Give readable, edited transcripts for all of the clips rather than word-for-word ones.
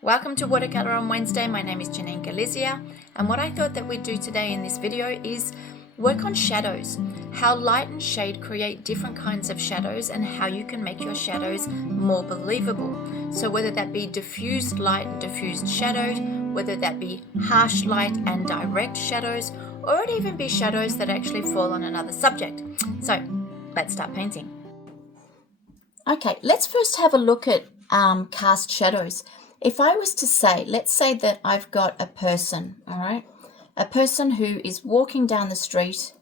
Welcome to Watercolour on Wednesday. My name is Janine Gallizia, and what I thought that we'd do today in this video is work on shadows, how light and shade create different kinds of shadows and how you can make your shadows more believable. So whether that be diffused light and diffused shadows, whether that be harsh light and direct shadows, or it even be shadows that actually fall on another subject. So let's start painting. Okay, let's first have a look at cast shadows. If I was to say, let's say that I've got a person, all right, a person who is walking down the street,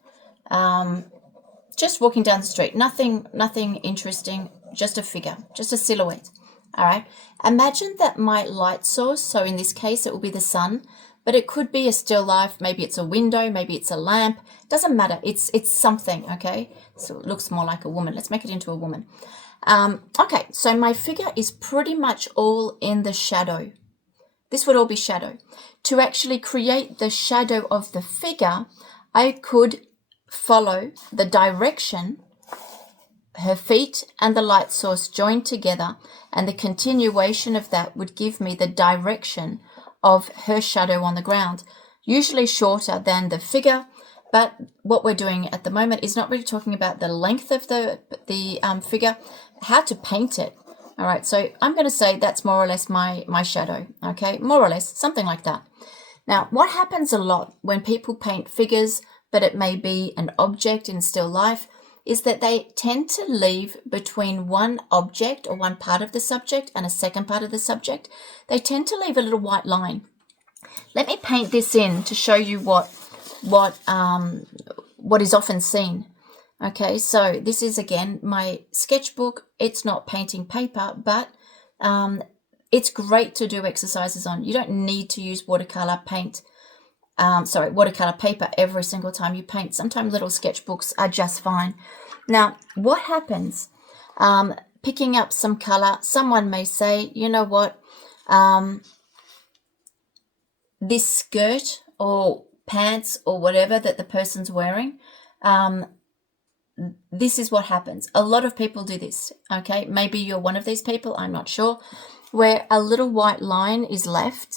just walking down the street, nothing interesting, just a figure, just a silhouette, all right. Imagine that my light source, so in this case it will be the sun, but it could be a still life, maybe it's a window, maybe it's a lamp, doesn't matter, it's something, okay. So it looks more like a woman. Let's make it into a woman. Okay, so my figure is pretty much all in the shadow. This would all be shadow. To actually create the shadow of the figure, I could follow the direction, her feet and the light source joined together, and the continuation of that would give me the direction of her shadow on the ground, usually shorter than the figure. But what we're doing at the moment is not really talking about the length of the figure, how to paint it. All right, so I'm going to say that's more or less my shadow, okay? More or less, something like that. Now, what happens a lot when people paint figures, but it may be an object in still life, is that they tend to leave between one object or one part of the subject and a second part of the subject. They tend to leave a little white line. Let me paint this in to show you what is often seen. Okay, so this is again my sketchbook. It's not painting paper, but it's great to do exercises on. You don't need to use watercolor paper every single time you paint. Sometimes little sketchbooks are just fine. Now, what happens? Picking up some color, someone may say, you know what, this skirt or pants or whatever that the person's wearing, this is what happens. A lot of people do this, okay? Maybe you're one of these people, I'm not sure, where a little white line is left.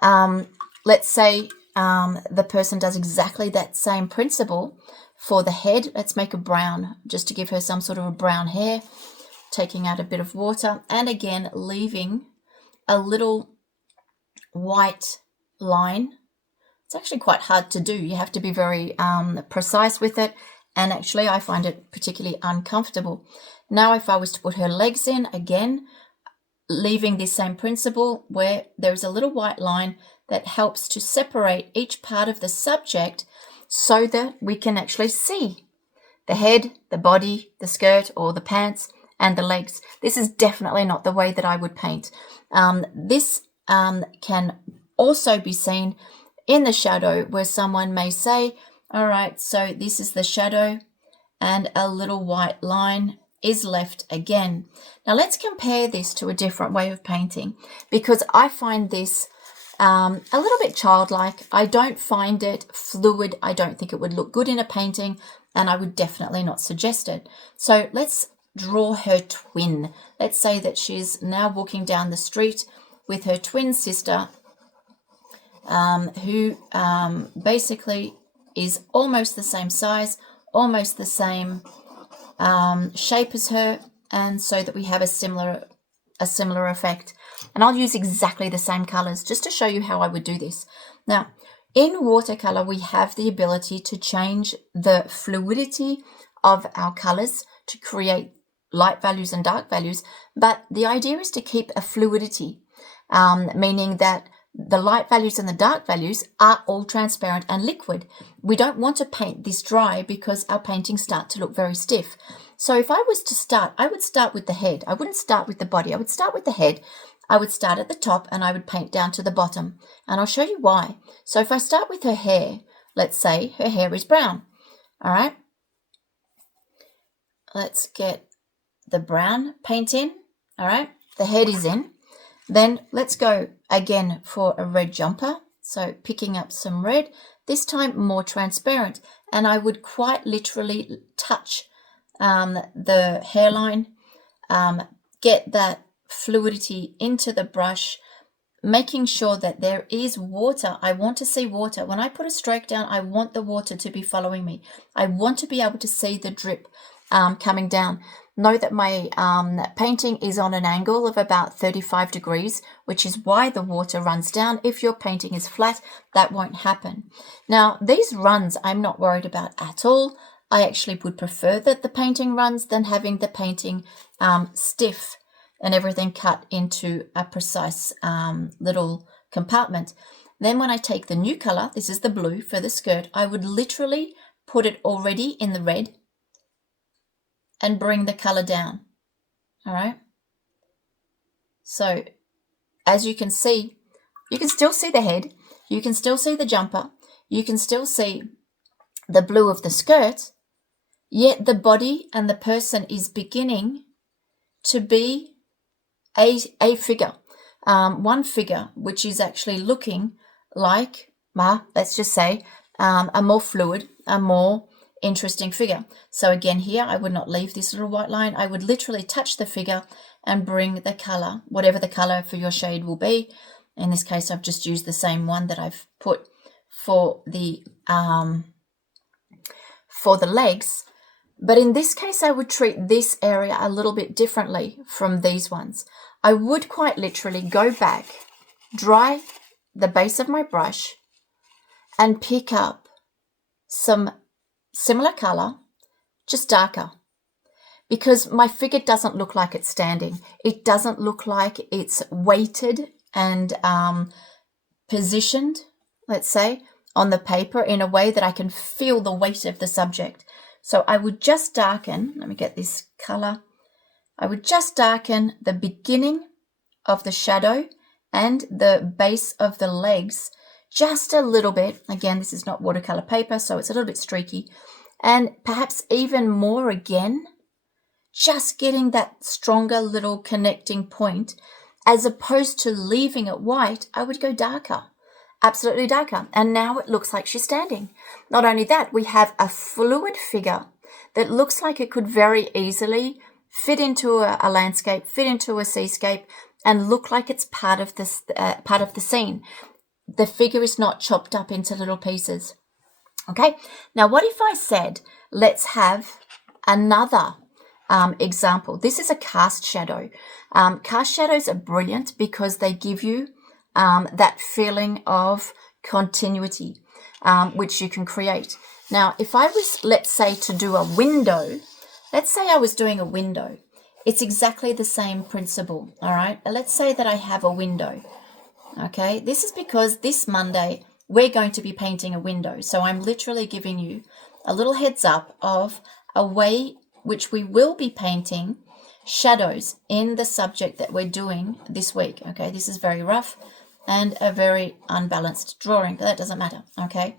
Let's say the person does exactly that same principle for the head. Let's make a brown, just to give her some sort of a brown hair, taking out a bit of water, and again, leaving a little white line. It's actually quite hard to do. You have to be very precise with it. And actually, I find it particularly uncomfortable. Now, if I was to put her legs in, again, leaving this same principle where there is a little white line that helps to separate each part of the subject so that we can actually see the head, the body, the skirt or the pants, and the legs. This is definitely not the way that I would paint. This can also be seen in the shadow where someone may say, all right, so this is the shadow and a little white line is left again. Now let's compare this to a different way of painting, because I find this a little bit childlike. I don't find it fluid. I don't think it would look good in a painting, and I would definitely not suggest it. So let's draw her twin. Let's say that she's now walking down the street with her twin sister, who basically is almost the same size, almost the same shape as her, and so that we have a similar effect. And I'll use exactly the same colors just to show you how I would do this. Now, in watercolor, we have the ability to change the fluidity of our colors to create light values and dark values, but the idea is to keep a fluidity, meaning that the light values and the dark values are all transparent and liquid. We don't want to paint this dry because our paintings start to look very stiff. So if I was to start, I would start with the head. I wouldn't start with the body. I would start with the head. I would start at the top and I would paint down to the bottom. And I'll show you why. So if I start with her hair, let's say her hair is brown. All right. Let's get the brown paint in. All right. The head is in. Then let's go again for a red jumper. So picking up some red, this time more transparent. And I would quite literally touch the hairline, get that fluidity into the brush, making sure that there is water. I want to see water. When I put a stroke down, I want the water to be following me. I want to be able to see the drip coming down. Know that my painting is on an angle of about 35 degrees, which is why the water runs down. If your painting is flat, that won't happen. Now, these runs I'm not worried about at all. I actually would prefer that the painting runs than having the painting stiff and everything cut into a precise little compartment. Then when I take the new color, this is the blue for the skirt, I would literally put it already in the red and bring the color down. All right. So as you can see, you can still see the head, you can still see the jumper, you can still see the blue of the skirt, yet the body and the person is beginning to be a figure, one figure, which is actually looking like, let's just say, a more fluid, a more interesting figure. So again, here I would not leave this little white line. I would literally touch the figure and bring the color, whatever the color for your shade will be. In this case, I've just used the same one that I've put for the legs. But in this case, I would treat this area a little bit differently from these ones. I would quite literally go back, dry the base of my brush, and pick up some similar color, just darker, because my figure doesn't look like it's standing. It doesn't look like it's weighted and positioned, let's say, on the paper in a way that I can feel the weight of the subject. So I would just darken, let me get this color, I would just darken the beginning of the shadow and the base of the legs just a little bit. Again, this is not watercolor paper, so it's a little bit streaky. And perhaps even more again, just getting that stronger little connecting point. As opposed to leaving it white, I would go darker, absolutely darker. And now it looks like she's standing. Not only that, we have a fluid figure that looks like it could very easily fit into a landscape, fit into a seascape, and look like it's part of this part of the scene. The figure is not chopped up into little pieces. Okay, now what if I said, let's have another example. This is a cast shadow. Cast shadows are brilliant because they give you that feeling of continuity, which you can create. Now, if I was, let's say, to do a window, let's say I was doing a window. It's exactly the same principle, all right? Let's say that I have a window, okay? This is because this Monday, we're going to be painting a window. So I'm literally giving you a little heads up of a way which we will be painting shadows in the subject that we're doing this week, okay? This is very rough and a very unbalanced drawing, but that doesn't matter, okay?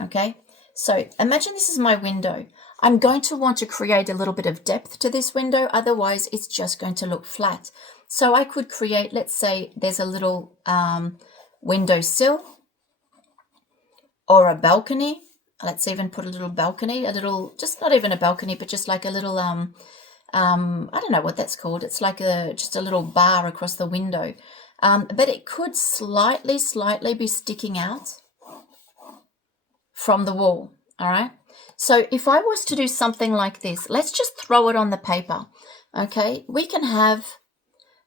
Okay, so imagine this is my window. I'm going to want to create a little bit of depth to this window, otherwise it's just going to look flat. So I could create, let's say there's a little windowsill or a balcony. Let's even put a little balcony, a little, just not even a balcony, but just like a little, I don't know what that's called. It's like just a little bar across the window. But it could slightly be sticking out from the wall, all right? So if I was to do something like this, let's just throw it on the paper, okay? We can have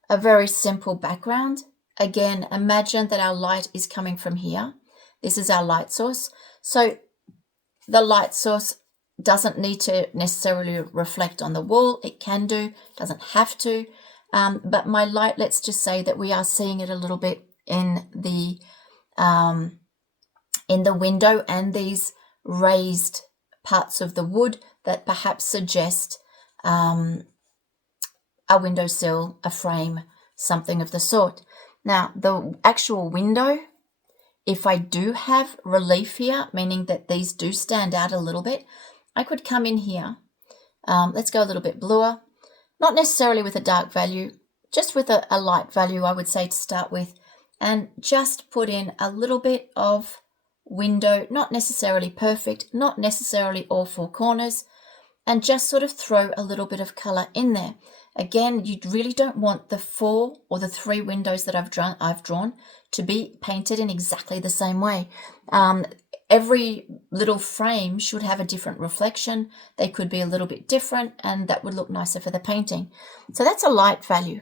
a very simple background. Again, imagine that our light is coming from here. This is our light source. So the light source doesn't need to necessarily reflect on the wall. It can do, doesn't have to. But my light, let's just say that we are seeing it a little bit in the window and these raised parts of the wood that perhaps suggest a windowsill, a frame, something of the sort. Now, the actual window, if I do have relief here, meaning that these do stand out a little bit, I could come in here. Let's go a little bit bluer, not necessarily with a dark value, just with a light value, I would say, to start with, and just put in a little bit of window, not necessarily perfect, not necessarily all four corners, and just sort of throw a little bit of color in there. Again, you really don't want the 4 or the 3 windows that I've drawn to be painted in exactly the same way. Every little frame should have a different reflection. They could be a little bit different, and that would look nicer for the painting. So that's a light value.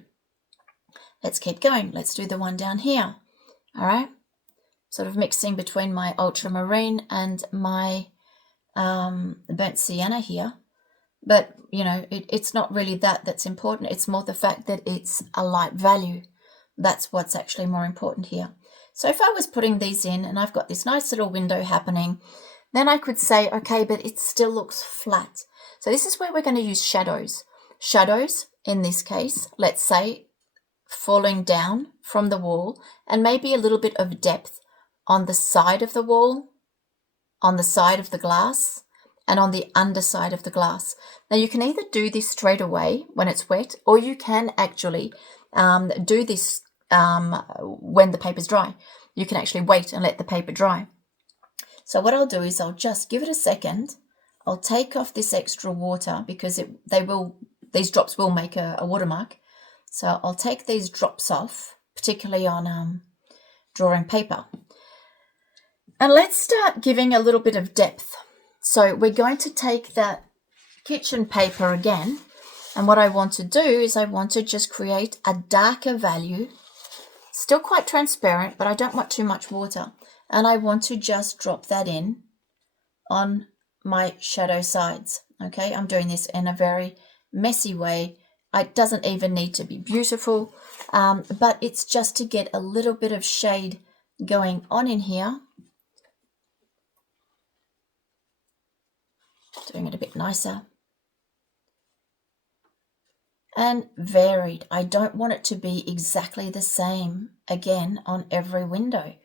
Let's keep going. Let's do the one down here. All right. Sort of mixing between my ultramarine and my burnt sienna here. But, you know, it's not really that's important. It's more the fact that it's a light value. That's what's actually more important here. So if I was putting these in and I've got this nice little window happening, then I could say, okay, but it still looks flat. So this is where we're going to use shadows. Shadows, in this case, let's say, falling down from the wall, and maybe a little bit of depth on the side of the wall, on the side of the glass, and on the underside of the glass. Now you can either do this straight away when it's wet, or you can actually do this when the paper's dry. You can actually wait and let the paper dry. So what I'll do is I'll just give it a second. I'll take off this extra water because these drops will make a watermark. So I'll take these drops off, particularly on drawing paper. And let's start giving a little bit of depth. So we're going to take that kitchen paper again, and what I want to do is I want to just create a darker value, still quite transparent, but I don't want too much water, and I want to just drop that in on my shadow sides. Okay, I'm doing this in a very messy way. It doesn't even need to be beautiful, but it's just to get a little bit of shade going on in here. Doing it a bit nicer and varied. I don't want it to be exactly the same again on every window.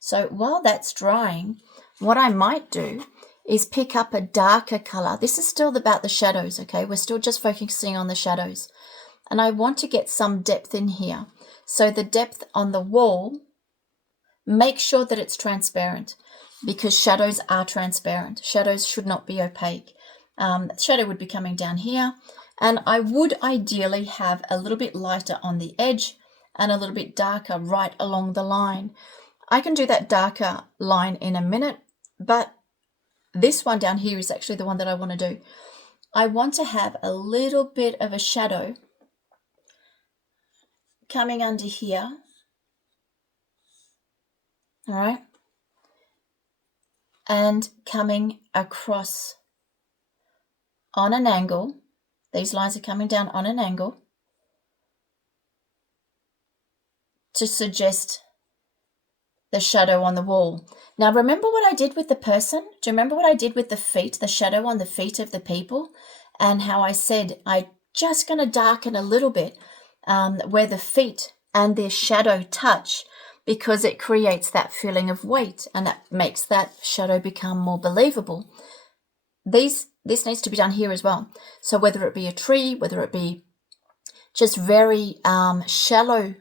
So while that's drying, what I might do is pick up a darker color. This is still about the shadows, okay? We're still just focusing on the shadows. And I want to get some depth in here. So the depth on the wall, make sure that it's transparent, because shadows are transparent. Shadows should not be opaque. Shadow would be coming down here, and I would ideally have a little bit lighter on the edge and a little bit darker right along the line. I can do that darker line in a minute, but this one down here is actually the one that I want to do. I want to have a little bit of a shadow coming under here. All right. And coming across on an angle. These lines are coming down on an angle to suggest the shadow on the wall. Now remember what I did with the person? Do you remember what I did with the feet, the shadow on the feet of the people? And how I said I'm just going to darken a little bit where the feet and their shadow touch, because it creates that feeling of weight and that makes that shadow become more believable. This needs to be done here as well. So whether it be a tree, whether it be just very shallow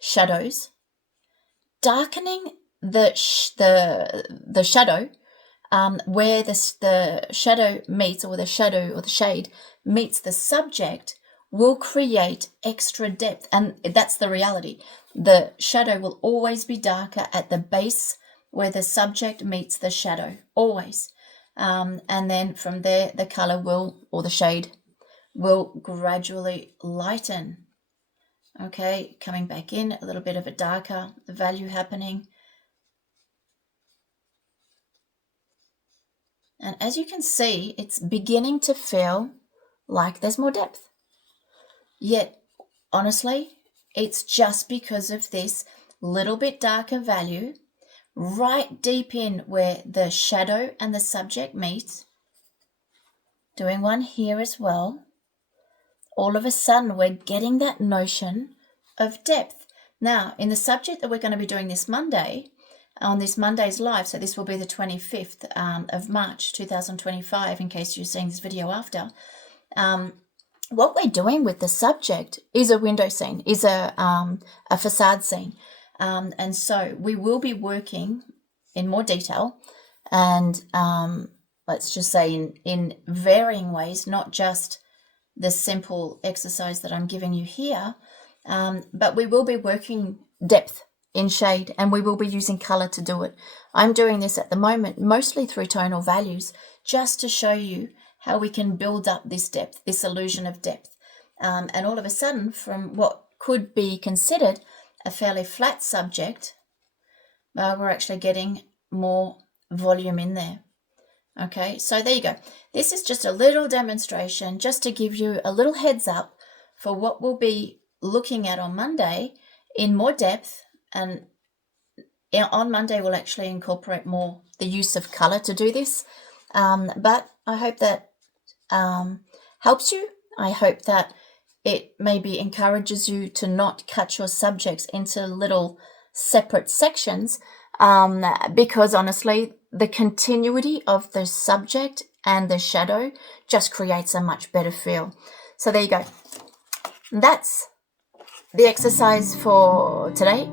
shadows, darkening the shadow where the shadow meets, or the shadow or the shade meets the subject, will create extra depth. And that's the reality. The shadow will always be darker at the base where the subject meets the shadow, always. And then from there, the color will, or the shade will gradually lighten. Okay, coming back in, a little bit of a darker value happening. And as you can see, it's beginning to feel like there's more depth. Yet, honestly, it's just because of this little bit darker value right deep in where the shadow and the subject meet. Doing one here as well. All of a sudden, we're getting that notion of depth. Now, in the subject that we're going to be doing this Monday, on this Monday's live, so this will be the 25th of March 2025, in case you're seeing this video after, what we're doing with the subject is a window scene, is a facade scene. And so we will be working in more detail and let's just say in varying ways, not just the simple exercise that I'm giving you here, but we will be working depth in shade, and we will be using color to do it. I'm doing this at the moment mostly through tonal values, just to show you how we can build up this depth, this illusion of depth. And all of a sudden, from what could be considered a fairly flat subject, we're actually getting more volume in there. Okay, so there you go. This is just a little demonstration, just to give you a little heads up for what we'll be looking at on Monday in more depth. And on Monday, we'll actually incorporate more the use of color to do this. But I hope that helps you. I hope that it maybe encourages you to not cut your subjects into little separate sections, because honestly, the continuity of the subject and the shadow just creates a much better feel. So there you go. That's the exercise for today.